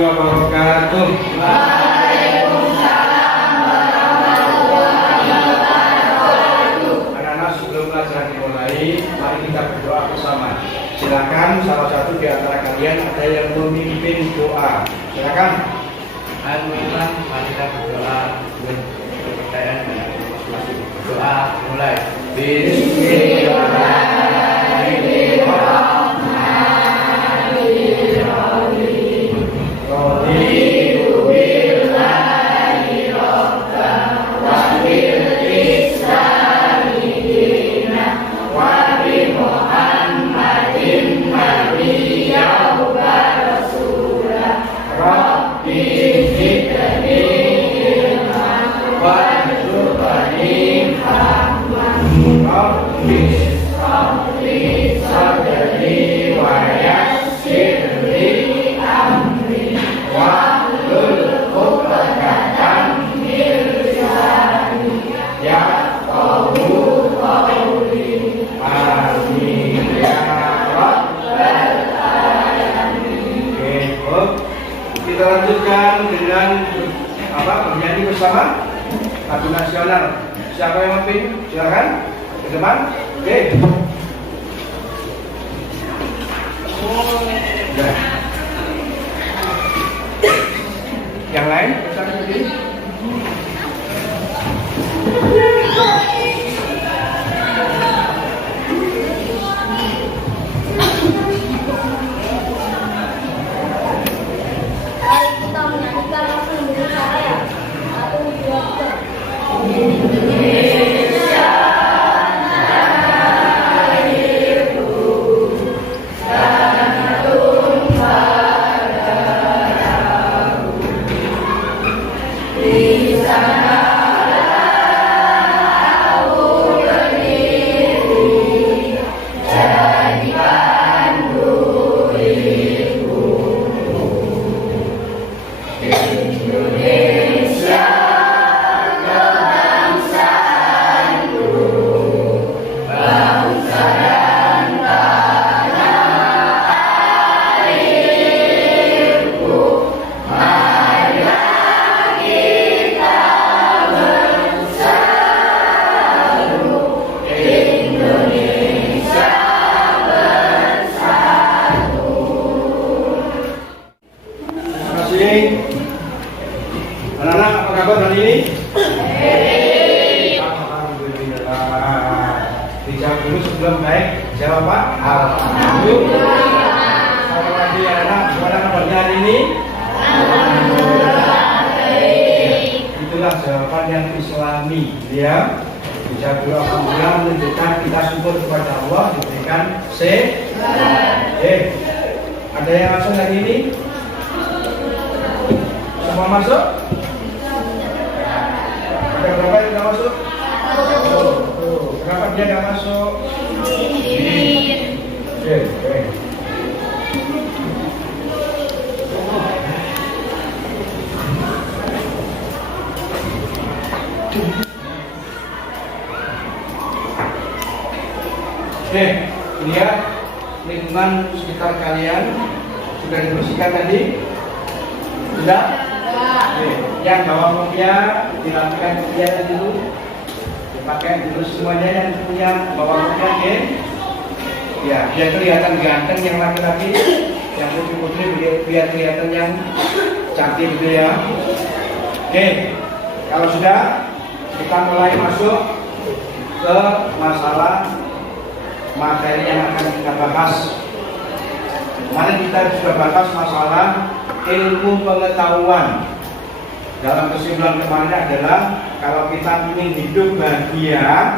warahmatullahi wabarakatuh. Waalaikumsalam warahmatullahi wabarakatuh. Anak-anak, sebelum pelajaran dimulai, mari kita berdoa bersama. Silakan salah satu di antara kalian ada yang memimpin doa. Silakan. Alhamdulillah, mari kita berdoa dengan kepercayaan dan masing-masing. Doa mulai. Kita lanjutkan dengan bernyanyi bersama lagu nasional. Siapa yang memimpin? Silakan ke depan. Oke. Ya. Yang lain bersama sendiri. Anak-anak, apa kabar hari ini? Alhamdulillah. Dijawab dulu sebelum baik. Jawab Pak. Alhamdulillah. Apa lagi anak? Gimana kabarnya hari ini? Alhamdulillah. Itulah jawaban yang Islami, ya. Dijawab dulu alhamdulillah menunjukkan kita syukur kepada Allah diberikan sehat. Ada yang masuk hari ini? Semua masuk? Ada berapa yang tidak masuk? Kenapa dia tidak masuk? Oke. Ini ya lingkungan sekitar kalian sudah dibersihkan tadi? Sudah? Yang bawa kopiah dilakukan kopiah dulu, dipakai dulu semuanya yang punya bawa kopiah, ya biar kelihatan ganteng yang laki-laki, yang putri-putri biar kelihatan yang cantik gitu ya. Oke, kalau sudah kita mulai masuk ke masalah materi yang akan kita bahas. Kemarin kita sudah bahas masalah ilmu pengetahuan. Dalam kesimpulan kemarin adalah kalau kita ingin hidup bahagia,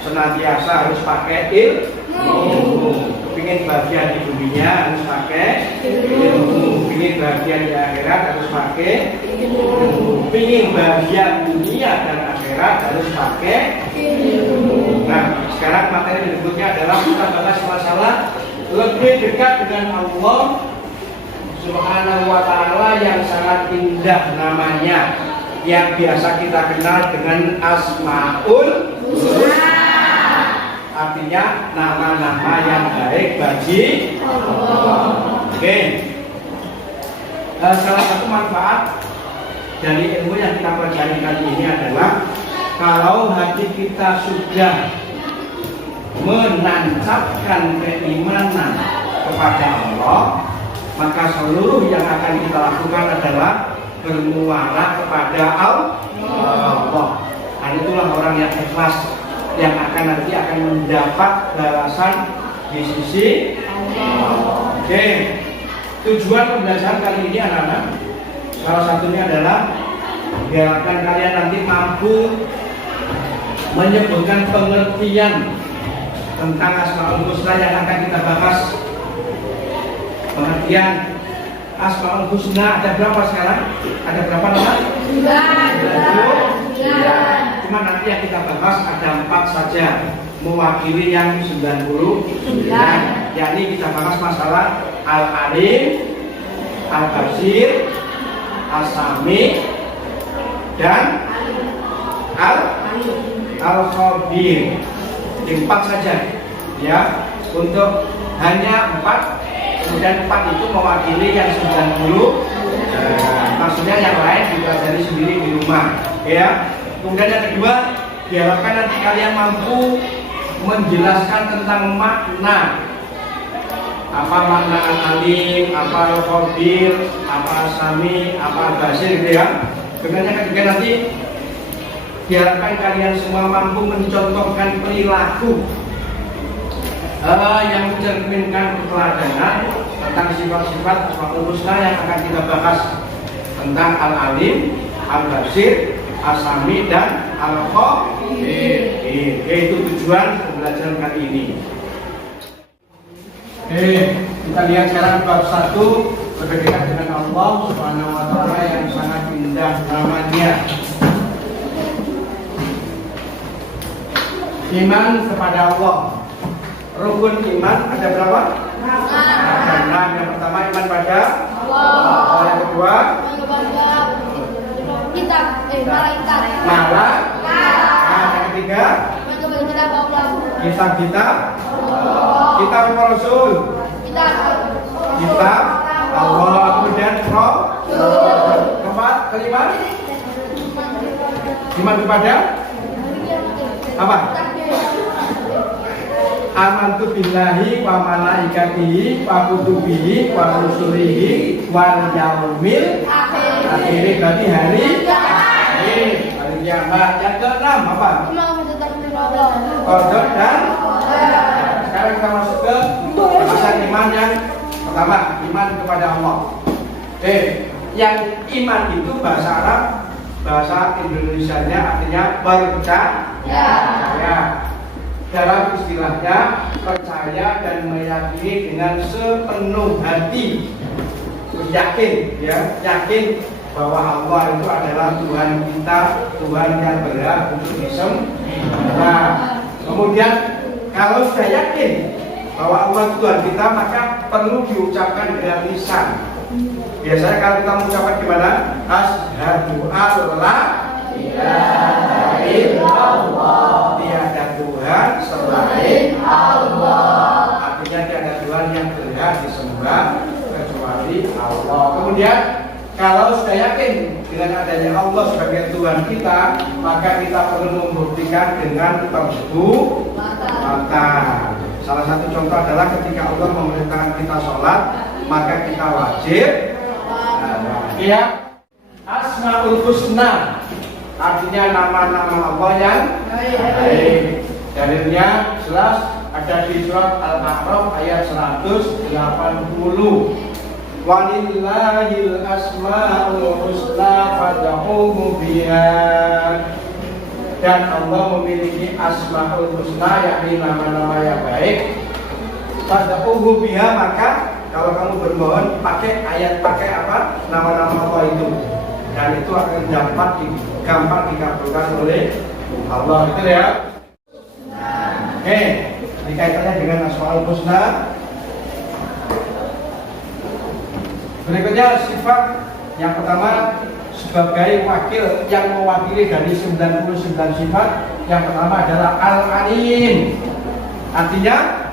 senantiasa harus pakai ilmu. Ingin bahagia di dunia harus pakai ilmu. Ingin bahagia di akhirat harus pakai ilmu. Ingin bahagia dunia dan akhirat harus pakai ilmu. Nah, sekarang materi berikutnya adalah kita bahas masalah lebih dekat dengan Allah Subhanahu wa ta'ala yang sangat indah namanya, yang biasa kita kenal dengan Asmaul Husna, artinya nama-nama yang baik bagi Allah. Oke. salah satu manfaat dari ilmu yang kita pelajari kali ini adalah kalau hati kita sudah menancapkan keimanan kepada Allah, maka seluruh yang akan kita lakukan adalah bermuara kepada Allah. Dan itulah orang yang ikhlas yang nanti akan mendapat balasan di sisi Allah. Oke. Tujuan pembelajaran kali ini anak-anak, salah satunya adalah diharapkan kalian nanti mampu menyebutkan pengertian tentang Asmaul Husna yang akan kita bahas. Pengertian Asmaul Husna ada berapa sekarang? Ada berapa nama? 9. Cuma nanti yang kita bahas ada 4 saja, mewakili yang 99. Yakni kita bahas masalah Al-Alim, Al-Basir, As-Sami, dan Al-Khabir. 4 saja ya, untuk hanya 4, kemudian 4 itu mewakili yang 90. Maksudnya yang lain dipelajari sendiri di rumah ya. Kemudian yang kedua, diharapkan nanti kalian mampu menjelaskan tentang makna, apa makna Al-Alim, apa Al-Khabir, apa As-Sami, apa Al-Basir gitu ya. Kemudian yang ketiga nanti diharapkan kalian semua mampu mencontohkan perilaku yang mencerminkan keteladanan tentang sifat-sifat Asmaul Husna yang akan kita bahas tentang Al-Alim, Al-Basir, As-Sami, dan Al-Khabir. Itu tujuan pembelajaran kali ini. Kita lihat sekarang bab 1, berdekat dengan Allah Subhanahu wa Ta'ala yang sangat indah namanya. Iman kepada Allah. Rukun iman ada berapa? Ada 6. Yang pertama iman pada Allah. Yang kedua malaikat. Yang ketiga kitab-kitab. Kitab Rasul. Kitab Allah. Kemudian Roh. Keempat, kelima iman kepada apa? Amantu billahi wa malaikatihi wa kutubihi wa rusulihi wal yaumil akhir. Berarti hari kiamat. Yang ke-6 apa? Qadar dan sekarang kita masuk ke bahasan iman yang pertama, iman kepada Allah. Yang iman itu bahasa Arab, bahasa Indonesianya artinya percaya. Dalam istilahnya percaya dan meyakini dengan sepenuh hati, yakin ya, yakin bahwa Allah itu adalah Tuhan kita, Tuhan yang berhak untuk disembah. Kemudian kalau sudah yakin bahwa Allah itu Tuhan kita, maka perlu diucapkan dengan lisan. Biasanya kalau kita mengucapkan gimana? Asyhadu alla ilaha illallah, tiada Tuhan selain Allah. Artinya tiada Tuhan yang berhak disembah kecuali Allah. Kemudian kalau sudah yakin dengan adanya Allah sebagai Tuhan kita, maka kita perlu membuktikan dengan perbuatan. Salah satu contoh adalah ketika Allah memerintahkan kita sholat, maka kita wajib ya. Asmaul Husna artinya nama-nama Allah yang baik. Dalilnya jelas ada di surat Al-A'raf ayat 180. Walillahil asmaul husna fad'uhu biha. Dan Allah memiliki asmaul husna, yakni nama-nama yang baik. Fad'uhu biha, maka kalau kamu bermohon pakai apa? Nama-nama Allah itu. Dan itu akan dapat gampang dikabulkan oleh Allah, gitu ya. Dikaitannya dengan Asmaul Husna. Berikutnya sifat yang pertama sebagai wakil yang mewakili dari 99 sifat. Yang pertama adalah Al-Alim. Artinya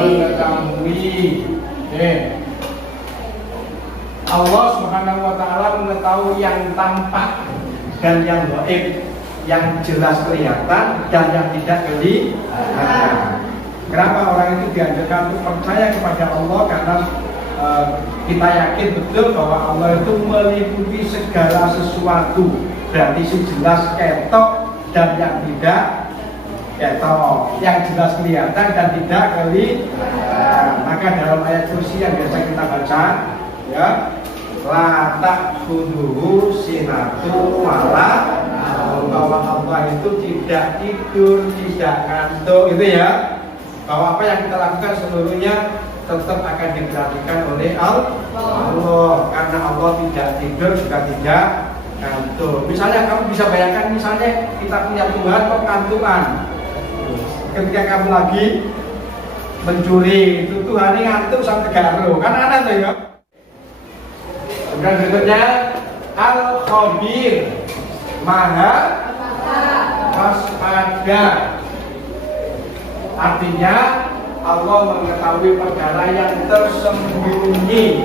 mengetahui. Allah Subhanahu wa taala mengetahui yang tampak dan yang gaib, yang jelas kelihatan dan yang tidak kelihatan. Kenapa orang itu dianjurkan untuk percaya kepada Allah? Karena kita yakin betul bahwa Allah itu meliputi segala sesuatu. Berarti jelas ketok dan yang tidak ketok, yang jelas kelihatan dan tidak kelihatan. Maka dalam ayat kursi yang biasa kita baca, ya, la ta'khudhuhu sinatun wala naum, bahwa Allah itu tidak tidur, tidak ngantuk, gitu ya. Bahwa apa yang kita lakukan seluruhnya tetap akan diperhatikan oleh Allah, karena Allah tidak tidur juga tidak ngantuk. Misalnya kamu bisa bayangkan, misalnya kita punya Tuhan kok ngantukan. Ketika kamu lagi mencuri, itu Tuhan ini ngantuk sampai garu, kan aneh tuh ya. Kemudian berikutnya Al-Khabir, Maha Waspada. Artinya Allah mengetahui perkara yang tersembunyi,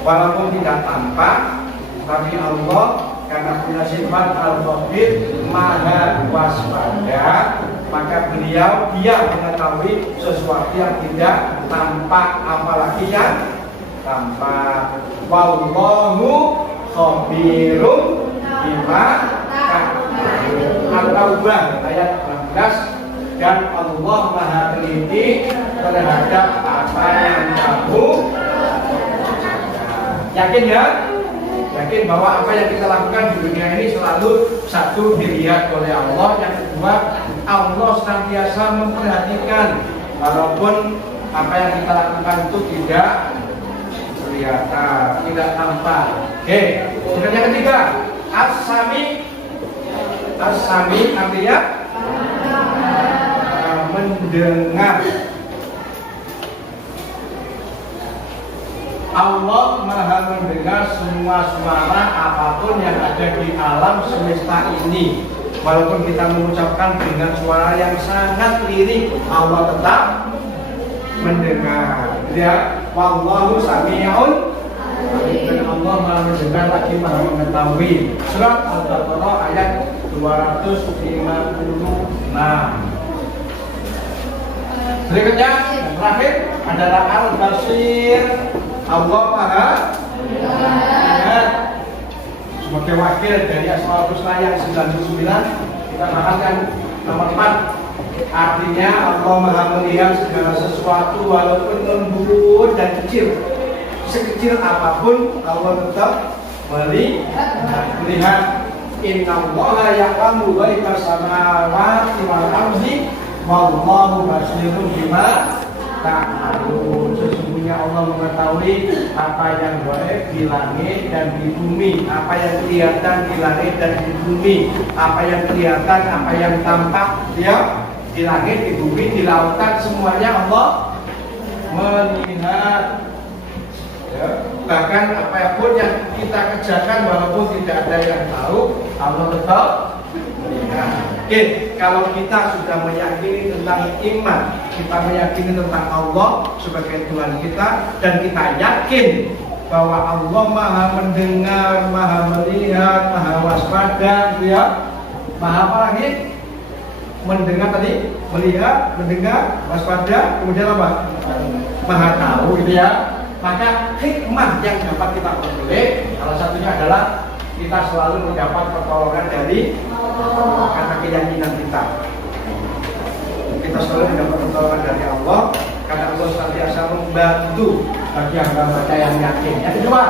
walaupun tidak tampak, tapi Allah karena punya sifat Al-Khabir, Maha Waspada, maka Dia mengetahui sesuatu yang tidak tampak, apalagi yang tampak. Wallahu khabirun bima ta'malun. At-Taubah ayat 16. Dan Allah Maha teliti terhadap apa yang kamu yakin ya? Yakin bahwa apa yang kita lakukan di dunia ini selalu satu dilihat oleh Allah, yang kedua Allah senantiasa memperhatikan walaupun apa yang kita lakukan itu tidak kelihatan, tidak tampak. Oke, kemudian yang ketiga As-Sami. As-Sami artinya mendengar. Allah Maha mendengar semua suara apapun yang ada di alam semesta ini. Walaupun kita mengucapkan dengan suara yang sangat lirik, Allah tetap mendengar. Ya, wallahu sami'un. Dan Allah Maha mendengar lagi Maha mengetahui. Surat Al-Baqarah ayat 256. Berikutnya yang terakhir adalah Al-Basir. Allah Maha melihat. Sebagai wakil dari Asmaul Husna yang 99, kita bahaskan nomor 4. Artinya Allah Maha melihat segala sesuatu walaupun lembut dan kecil. Sekecil apapun Allah tetap melihat. Innallaha ya'lamu ghaibas samawati wal ardi wallahu basirun bima ta'malun. Sesungguhnya Allah mengetahui apa yang gaib di langit dan di bumi, apa yang kelihatan di langit dan di bumi, apa yang kelihatan, apa yang tampak ya di langit, di bumi, di lautan, semuanya Allah melihat. Ya, bahkan apapun yang kita kerjakan walaupun tidak ada yang tahu, Allah tetap melihat. Oke, kalau kita sudah meyakini tentang iman, kita meyakini tentang Allah sebagai Tuhan kita, dan kita yakin bahwa Allah Maha mendengar, Maha melihat, Maha waspada, gitu ya. Maha apa lagi? Mendengar tadi, melihat, mendengar, waspada, kemudian apa? Maha tahu, gitu ya. Maka hikmah yang dapat kita peroleh salah satunya adalah kita selalu mendapat pertolongan dari Allah karena keyakinan kita. Kita selalu mendapat pertolongan dari Allah karena Allah senantiasa membantu bagi hamba-hamba yang yakin. Yang kedua,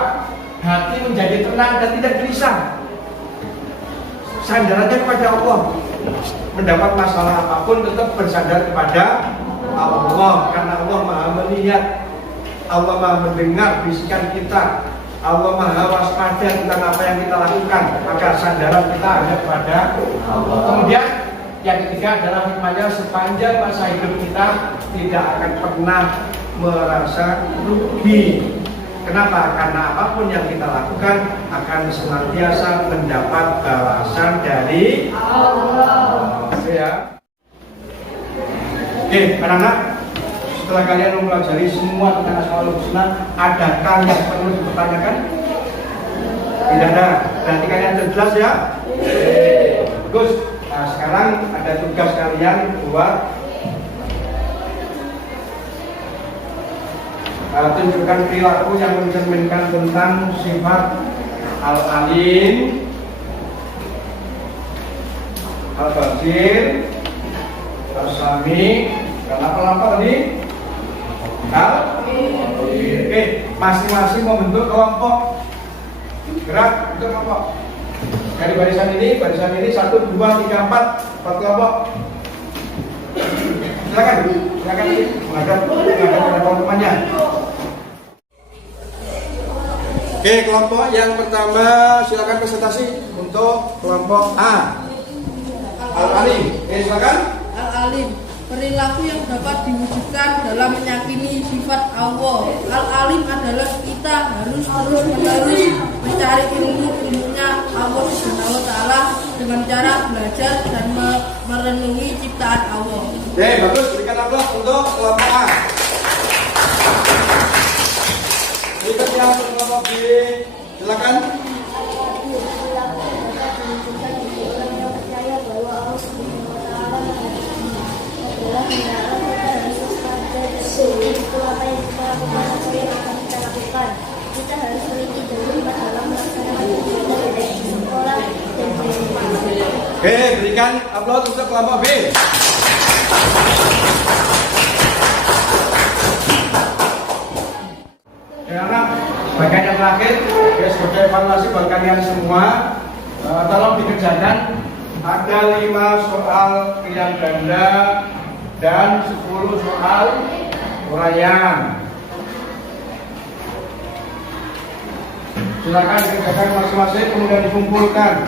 hati menjadi tenang dan tidak gelisah. Sandarannya kepada Allah. Mendapat masalah apapun tetap bersandar kepada Allah karena Allah Maha melihat. Allah Maha mendengar bisikan kita. Allah Maha waspada tentang apa yang kita lakukan. Maka sandaran kita hanya kepada Allah. Kemudian yang ketiga adalah hikmahnya sepanjang masa hidup kita tidak akan pernah merasa rugi. Kenapa? Karena apapun yang kita lakukan akan senantiasa mendapat balasan dari Allah. Ya. Oke, anak-anak, setelah kalian mempelajari semua tentang Asmaul Husna, adakah yang perlu dipertanyakan? Tidak ada. Berarti kalian jelas ya? Bagus. Nah, sekarang ada tugas kalian buat tunjukkan perilaku yang mencerminkan tentang sifat Al-Alim, Al-Basir, Al-Sami, dan apa tadi? Oke, masing-masing membentuk kelompok gerak untuk kelompok. Dari barisan ini 1, 2, 3, 4 kelompok. Silakan menghadap pada teman-temannya. Oke, kelompok yang pertama silakan presentasi untuk kelompok A. Al-Alim. Silakan. Al-Alim, perilaku yang dapat diwujudkan dalam meyakini sifat Allah. Al-Alim adalah kita harus terus-menerus mencari ilmunya Allah Subhanahu wa taala dengan cara belajar dan merenungi ciptaan Allah. Oke, bagus, berikan aplaus untuk kelompok A. Berikutnya untuk kelompok B, silakan. Kita harus memiliki jalur dalam melaksanakan kegiatan dari sekolah dan di rumah. Oke, berikan aplaus untuk kelompok B. Ya, anak, bagian yang terakhir, ya, sebagai evaluasi buat kalian semua, tolong dikerjakan. Ada 5 soal pilihan ganda dan 10 soal uraian. Silakan dikerjakan masing-masing, kemudian dikumpulkan.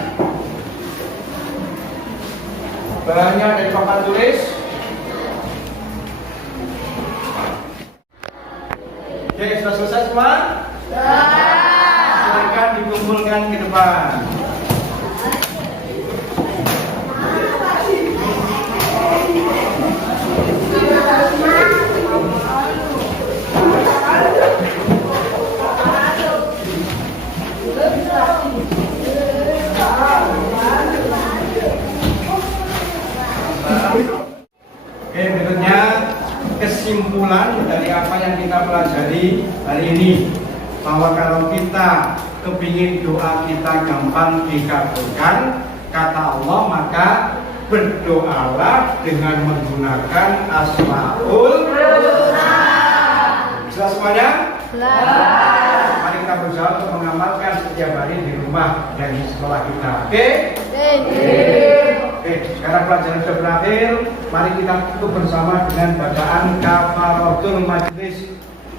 Bahannya dari papan tulis. Oke, sudah selesai semua? Silakan dikumpulkan ke depan. Oke, berikutnya kesimpulan dari apa yang kita pelajari hari ini, bahwa kalau kita kepingin doa kita gampang dikabulkan, kata Allah, maka berdoalah dengan menggunakan Asmaul Husna. Jelas semuanya? Mari kita berusaha untuk mengamalkan setiap hari di rumah dan di sekolah kita. Oke? Oke, sekarang pelajaran sudah berakhir. Mari kita tutup bersama dengan bacaan kafaratul majlis.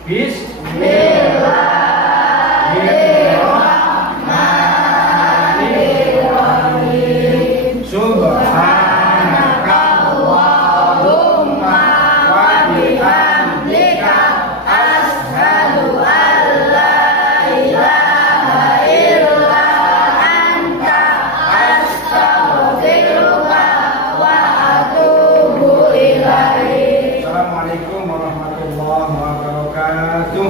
Bismillahirrahmanirrahim. Subhanaka Allahumma wa bihamdika asyhadu an la ilaha illa anta astaghfiruka wa atubu ilaik. Assalamualaikum warahmatullahi wabarakatuh.